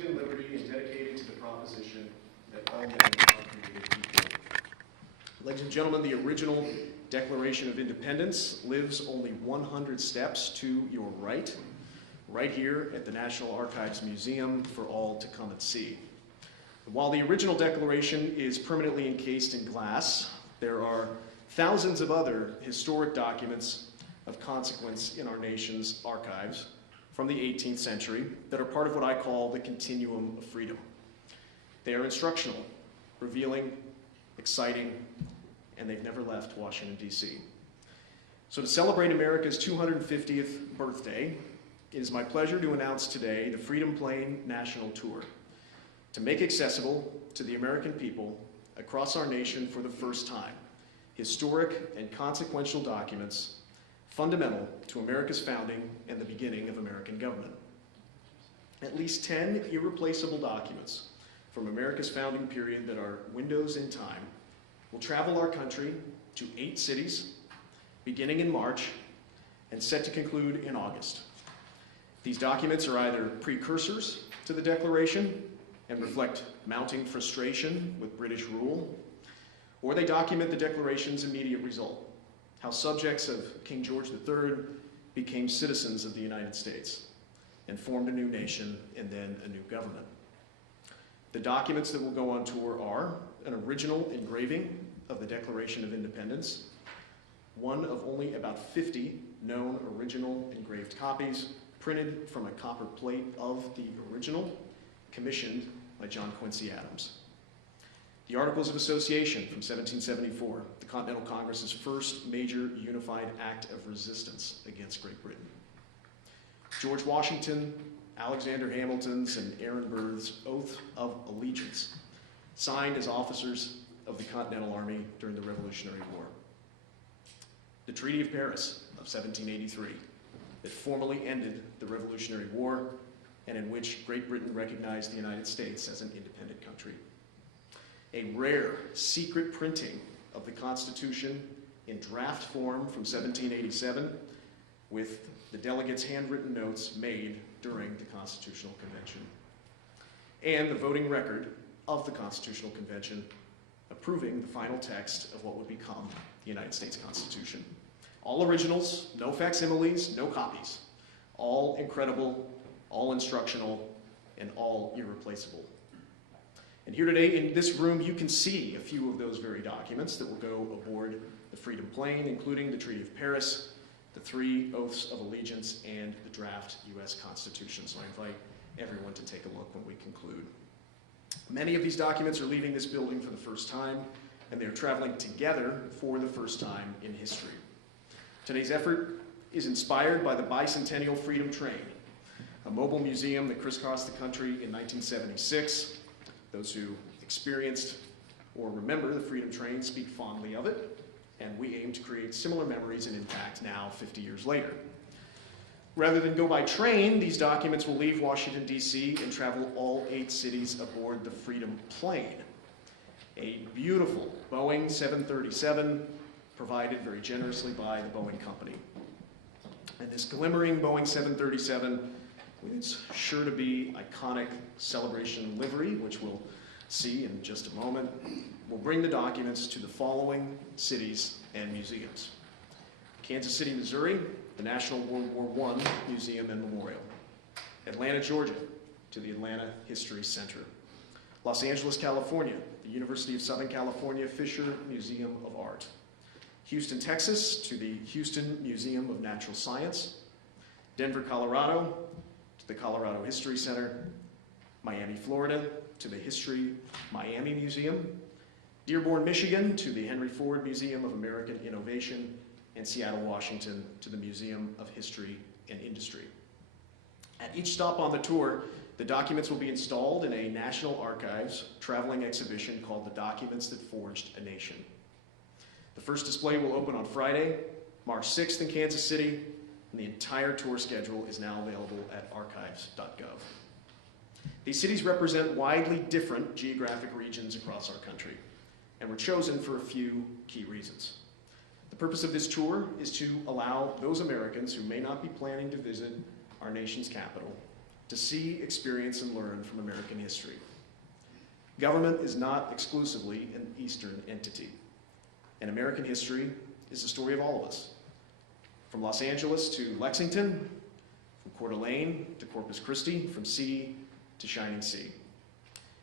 conceived in liberty and dedicated to the proposition that all men are created equal. Ladies and gentlemen, the original Declaration of Independence lives only 100 steps to your right here at the National Archives Museum for all to come and see. While the original Declaration is permanently encased in glass, there are thousands of other historic documents of consequence in our nation's archives from the 18th century that are part of what I call the continuum of freedom. They are instructional, revealing, exciting, and they've never left Washington, D.C. So to celebrate America's 250th birthday, it is my pleasure to announce today the Freedom Plane National Tour, to make accessible to the American people across our nation for the first time historic and consequential documents fundamental to America's founding and the beginning of American government. At least 10 irreplaceable documents from America's founding period that are windows in time will travel our country to 8 cities, beginning in March and set to conclude in August. These documents are either precursors to the Declaration and reflect mounting frustration with British rule, or they document the Declaration's immediate result, how subjects of King George III became citizens of the United States and formed a new nation and then a new government. The documents that will go on tour are an original engraving of the Declaration of Independence, one of only about 50 known original engraved copies printed from a copper plate of the original, commissioned by John Quincy Adams. The Articles of Association from 1774, the Continental Congress's first major unified act of resistance against Great Britain. George Washington, Alexander Hamilton's, and Aaron Burr's oath of allegiance, signed as officers of the Continental Army during the Revolutionary War. The Treaty of Paris of 1783, that formally ended the Revolutionary War and in which Great Britain recognized the United States as an independent country. A rare, secret printing of the Constitution in draft form from 1787 with the delegates' handwritten notes made during the Constitutional Convention. And the voting record of the Constitutional Convention approving the final text of what would become the United States Constitution. All originals, no facsimiles, no copies. All incredible, all instructional, and all irreplaceable. And here today in this room, you can see a few of those very documents that will go aboard the Freedom Plane, including the Treaty of Paris, the 3 oaths of allegiance, and the draft U.S. Constitution. So I invite everyone to take a look when we conclude. Many of these documents are leaving this building for the first time, and they are traveling together for the first time in history. Today's effort is inspired by the Bicentennial Freedom Train, a mobile museum that crisscrossed the country in 1976. Those who experienced or remember the Freedom Train speak fondly of it, and we aim to create similar memories and impact now, 50 years later. Rather than go by train, these documents will leave Washington, D.C. and travel all 8 cities aboard the Freedom Plane, a beautiful Boeing 737 provided very generously by the Boeing Company. And this glimmering Boeing 737, with its sure-to-be iconic celebration livery, which we'll see in just a moment, will bring the documents to the following cities and museums. Kansas City, Missouri, the National World War I Museum and Memorial. Atlanta, Georgia, to the Atlanta History Center. Los Angeles, California, the University of Southern California Fisher Museum of Art. Houston, Texas, to the Houston Museum of Natural Science. Denver, Colorado, to the Colorado History Center. Miami, Florida, to the History Miami Museum. Dearborn, Michigan, to the Henry Ford Museum of American Innovation. And Seattle, Washington, to the Museum of History and Industry. At each stop on the tour, the documents will be installed in a National Archives traveling exhibition called The Documents That Forged a Nation. The first display will open on Friday, March 6th in Kansas City, and the entire tour schedule is now available at archives.gov. These cities represent widely different geographic regions across our country, and were chosen for a few key reasons. The purpose of this tour is to allow those Americans who may not be planning to visit our nation's capital to see, experience, and learn from American history. Government is not exclusively an Eastern entity, and American history is the story of all of us. From Los Angeles to Lexington, from Coeur d'Alene to Corpus Christi, from sea to shining sea.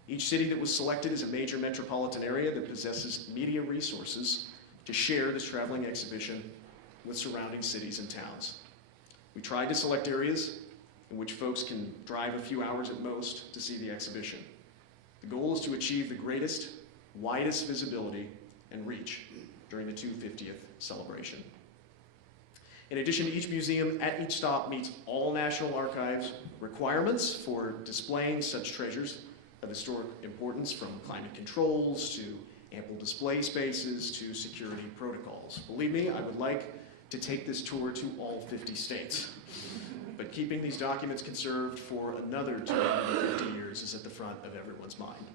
Each city that was selected is a major metropolitan area that possesses media resources to share this traveling exhibition with surrounding cities and towns. We tried to select areas in which folks can drive a few hours at most to see the exhibition. The goal is to achieve the greatest, widest visibility and reach during the 250th celebration. In addition to each museum, at each stop meets all National Archives requirements for displaying such treasures of historic importance, from climate controls to ample display spaces to security protocols. Believe me, I would like to take this tour to all 50 states. But keeping these documents conserved for another 250 years is at the front of everyone's mind.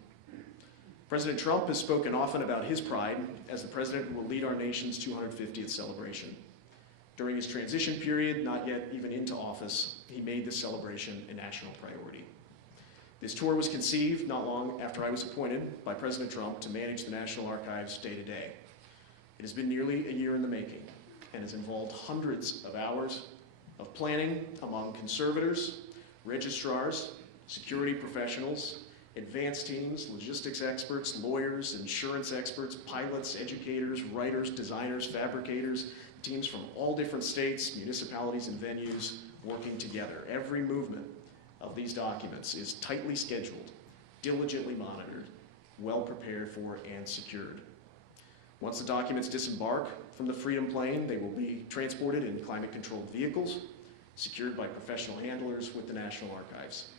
President Trump has spoken often about his pride as the president who will lead our nation's 250th celebration. During his transition period, not yet even into office, he made this celebration a national priority. This tour was conceived not long after I was appointed by President Trump to manage the National Archives day to day. It has been nearly a year in the making and has involved hundreds of hours of planning among conservators, registrars, security professionals, advanced teams, logistics experts, lawyers, insurance experts, pilots, educators, writers, designers, fabricators, teams from all different states, municipalities, and venues working together. Every movement of these documents is tightly scheduled, diligently monitored, well prepared for, and secured. Once the documents disembark from the Freedom plane, they will be transported in climate-controlled vehicles, secured by professional handlers with the National Archives.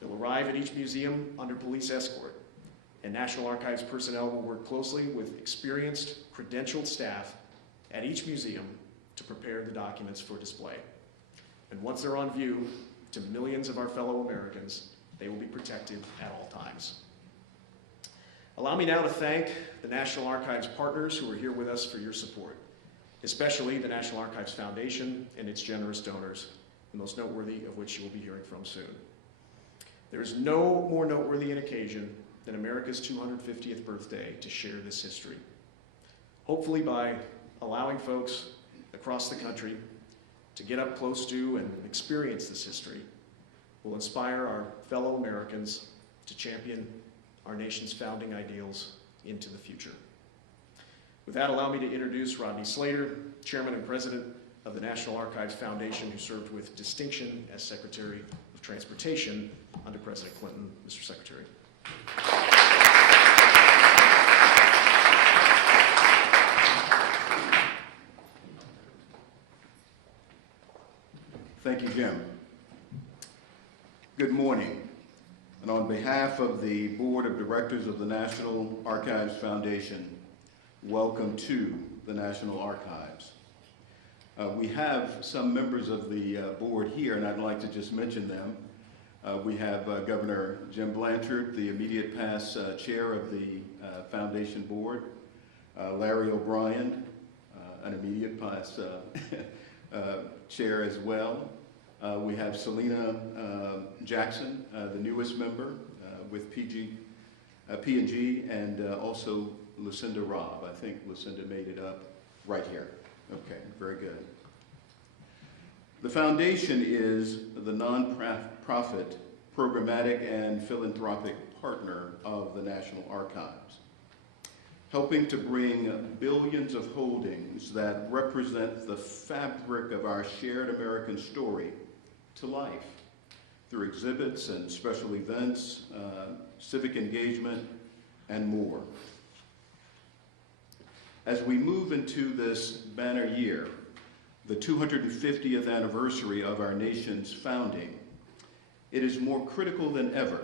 They'll arrive at each museum under police escort, and National Archives personnel will work closely with experienced, credentialed staff at each museum to prepare the documents for display. And once they're on view to millions of our fellow Americans, they will be protected at all times. Allow me now to thank the National Archives partners who are here with us for your support, especially the National Archives Foundation and its generous donors, the most noteworthy of which you will be hearing from soon. There is no more noteworthy an occasion than America's 250th birthday to share this history. Hopefully, by allowing folks across the country to get up close to and experience this history, will inspire our fellow Americans to champion our nation's founding ideals into the future. With that, allow me to introduce Rodney Slater, Chairman and President of the National Archives Foundation, who served with distinction as Secretary of Transportation under President Clinton. Mr. Secretary. Thank you, Jim. Good morning. And on behalf of the Board of Directors of the National Archives Foundation, welcome to the National Archives. We have some members of the board here, and I'd like to just mention them. We have Governor Jim Blanchard, the immediate past chair of the Foundation Board, Larry O'Brien, an immediate past chair as well. We have Selena Jackson, the newest member with P&G, and also Lucinda Robb. I think Lucinda made it up right here. Okay, very good. The foundation is the non-profit, programmatic, and philanthropic partner of the National Archives, helping to bring billions of holdings that represent the fabric of our shared American story to life through exhibits and special events, civic engagement, and more. As we move into this banner year, the 250th anniversary of our nation's founding, it is more critical than ever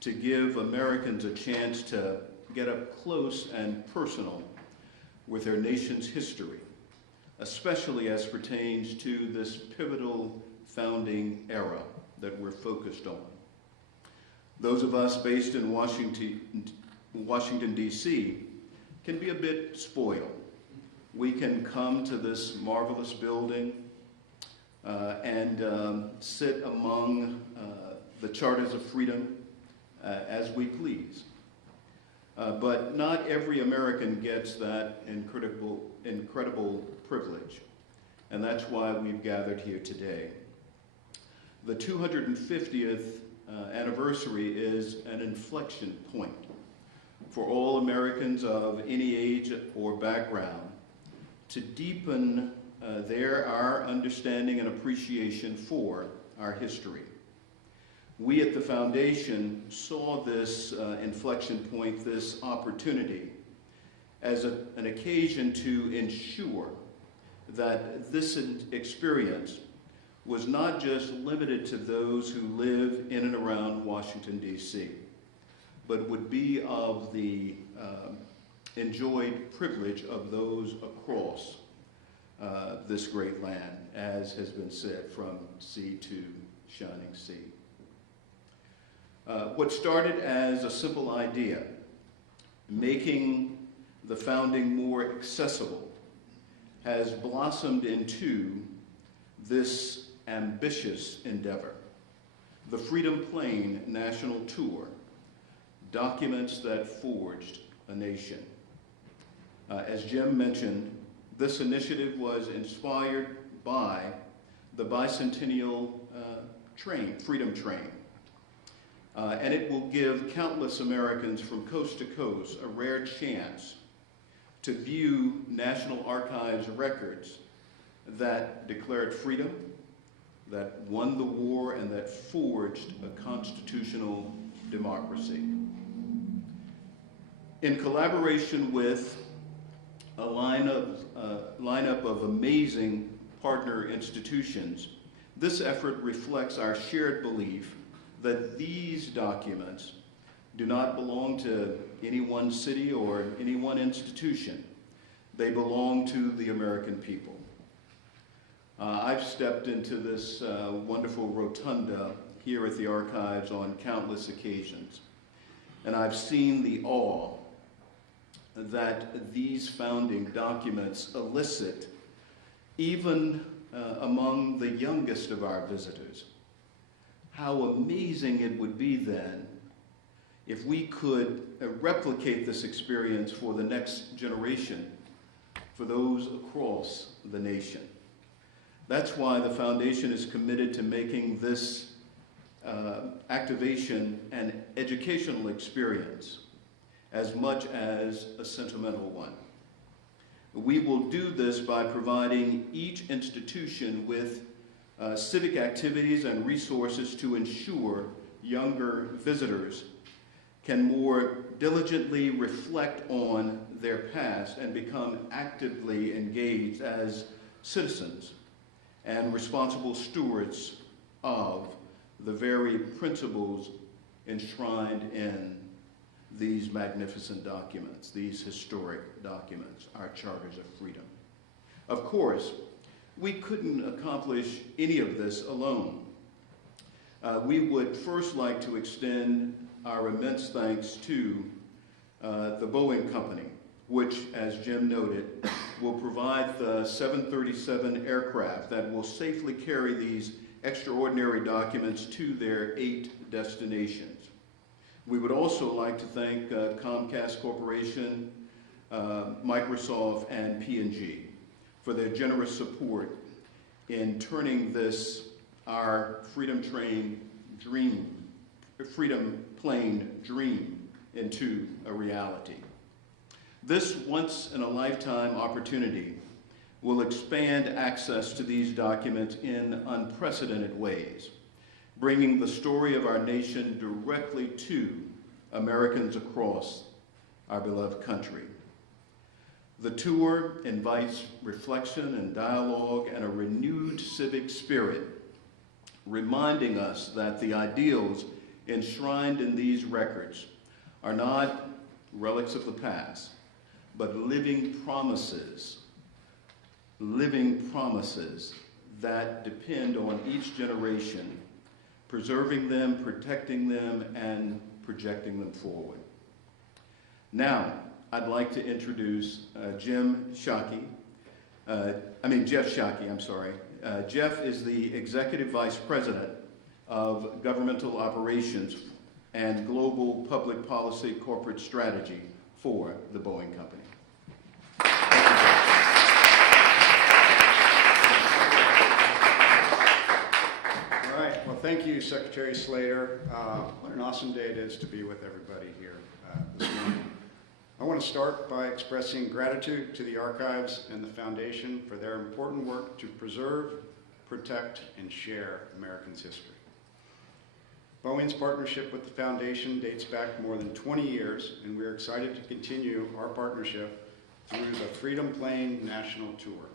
to give Americans a chance to get up close and personal with their nation's history, especially as pertains to this pivotal founding era that we're focused on. Those of us based in Washington, D.C. can be a bit spoiled. We can come to this marvelous building and sit among the charters of freedom as we please. But not every American gets that incredible privilege, and that's why we've gathered here today. The 250th anniversary is an inflection point for all Americans of any age or background to deepen our understanding and appreciation for our history. We at the Foundation saw this inflection point, this opportunity, as an occasion to ensure that this experience was not just limited to those who live in and around Washington, D.C., but would be of the enjoyed privilege of those across this great land, as has been said, from sea to shining sea. What started as a simple idea, making the founding more accessible, has blossomed into this ambitious endeavor. The Freedom Plane National Tour, documents that forged a nation. As Jim mentioned, this initiative was inspired by the bicentennial Freedom Train. And it will give countless Americans from coast to coast a rare chance to view National Archives records that declared freedom, that won the war, and that forged a constitutional democracy. In collaboration with a lineup of amazing partner institutions, this effort reflects our shared belief that these documents do not belong to any one city or any one institution. They belong to the American people. I've stepped into this wonderful rotunda here at the Archives on countless occasions, and I've seen the awe that these founding documents elicit even among the youngest of our visitors. How amazing it would be then if we could replicate this experience for the next generation, for those across the nation. That's why the Foundation is committed to making this activation an educational experience as much as a sentimental one. We will do this by providing each institution with civic activities and resources to ensure younger visitors can more diligently reflect on their past and become actively engaged as citizens and responsible stewards of the very principles enshrined in these magnificent documents, these historic documents, our charters of freedom. Of course, we couldn't accomplish any of this alone. We would first like to extend our immense thanks to the Boeing company, which, as Jim noted, will provide the 737 aircraft that will safely carry these extraordinary documents to their 8 destinations. We would also like to thank Comcast Corporation, Microsoft, and P&G for their generous support in turning this, our Freedom Plane dream into a reality. This once-in-a-lifetime opportunity will expand access to these documents in unprecedented ways, bringing the story of our nation directly to Americans across our beloved country. The tour invites reflection and dialogue and a renewed civic spirit, reminding us that the ideals enshrined in these records are not relics of the past, but living promises that depend on each generation, preserving them, protecting them, and projecting them forward. Now, I'd like to introduce Jeff Shockey, I'm sorry. Jeff is the Executive Vice President of governmental operations and global public policy corporate strategy for the Boeing Company. All right, well, thank you, Secretary Slater. What an awesome day it is to be with everybody here this morning. I want to start by expressing gratitude to the Archives and the Foundation for their important work to preserve, protect, and share Americans' history. Boeing's partnership with the Foundation dates back more than 20 years, and we are excited to continue our partnership through the Freedom Plane National Tour.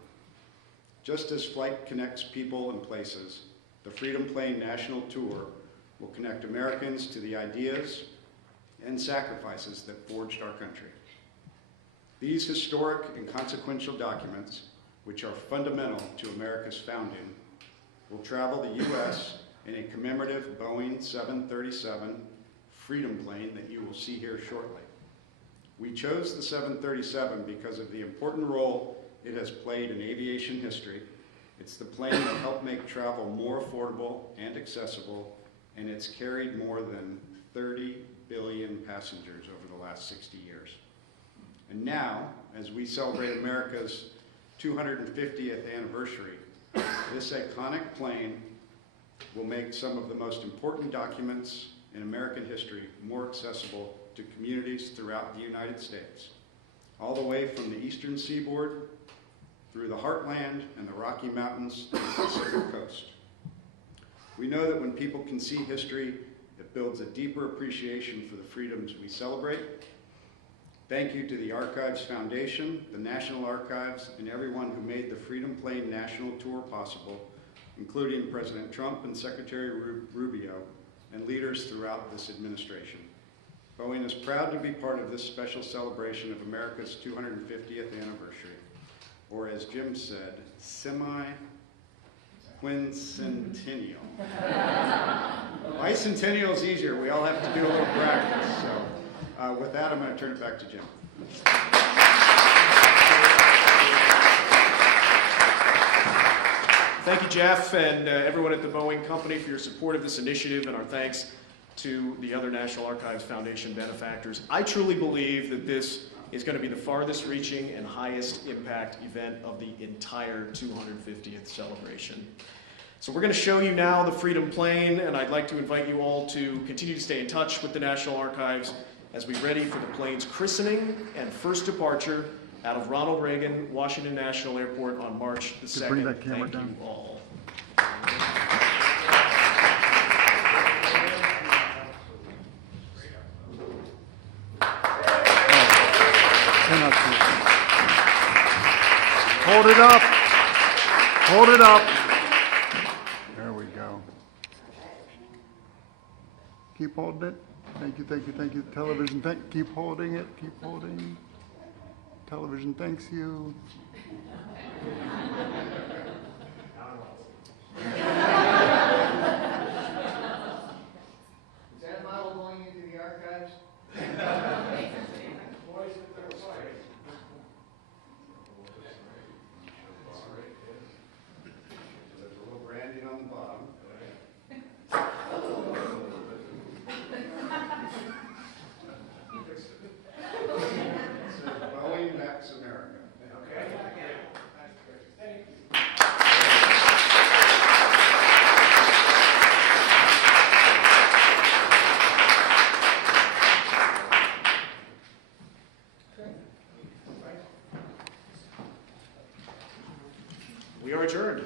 Just as flight connects people and places, the Freedom Plane National Tour will connect Americans to the ideas and sacrifices that forged our country. These historic and consequential documents, which are fundamental to America's founding, will travel the U.S. in a commemorative Boeing 737 Freedom plane that you will see here shortly. We chose the 737 because of the important role it has played in aviation history. It's the plane that helped make travel more affordable and accessible, and it's carried more than 30 billion passengers over the last 60 years. And now, as we celebrate America's 250th anniversary, this iconic plane will make some of the most important documents in American history more accessible to communities throughout the United States, all the way from the eastern seaboard through the heartland and the Rocky Mountains to the Pacific coast. We know that when people can see history, it builds a deeper appreciation for the freedoms we celebrate. Thank you to the Archives Foundation, the National Archives, and everyone who made the Freedom Plane National Tour possible, including President Trump and Secretary Rubio, and leaders throughout this administration. Boeing is proud to be part of this special celebration of America's 250th anniversary, or as Jim said, semi-quincentennial. Bicentennial is easier. We all have to do a little practice. So with that, I'm going to turn it back to Jim. Thank you, Jeff, and everyone at the Boeing Company for your support of this initiative, and our thanks to the other National Archives Foundation benefactors. I truly believe that this is going to be the farthest reaching and highest impact event of the entire 250th celebration. So we're going to show you now the Freedom Plane, and I'd like to invite you all to continue to stay in touch with the National Archives as we ready for the plane's christening and first departure out of Ronald Reagan Washington National Airport on March the 2nd. Bring that camera Thank down. you all. Cannot see. Hold it up. Hold it up. There we go. Keep holding it. Thank you, thank you, thank you. Television, keep holding it. Keep holding. Television thanks you. Is that model going into the archives? There's a little branding on the bottom. It says Boeing Max America. Okay. We are adjourned.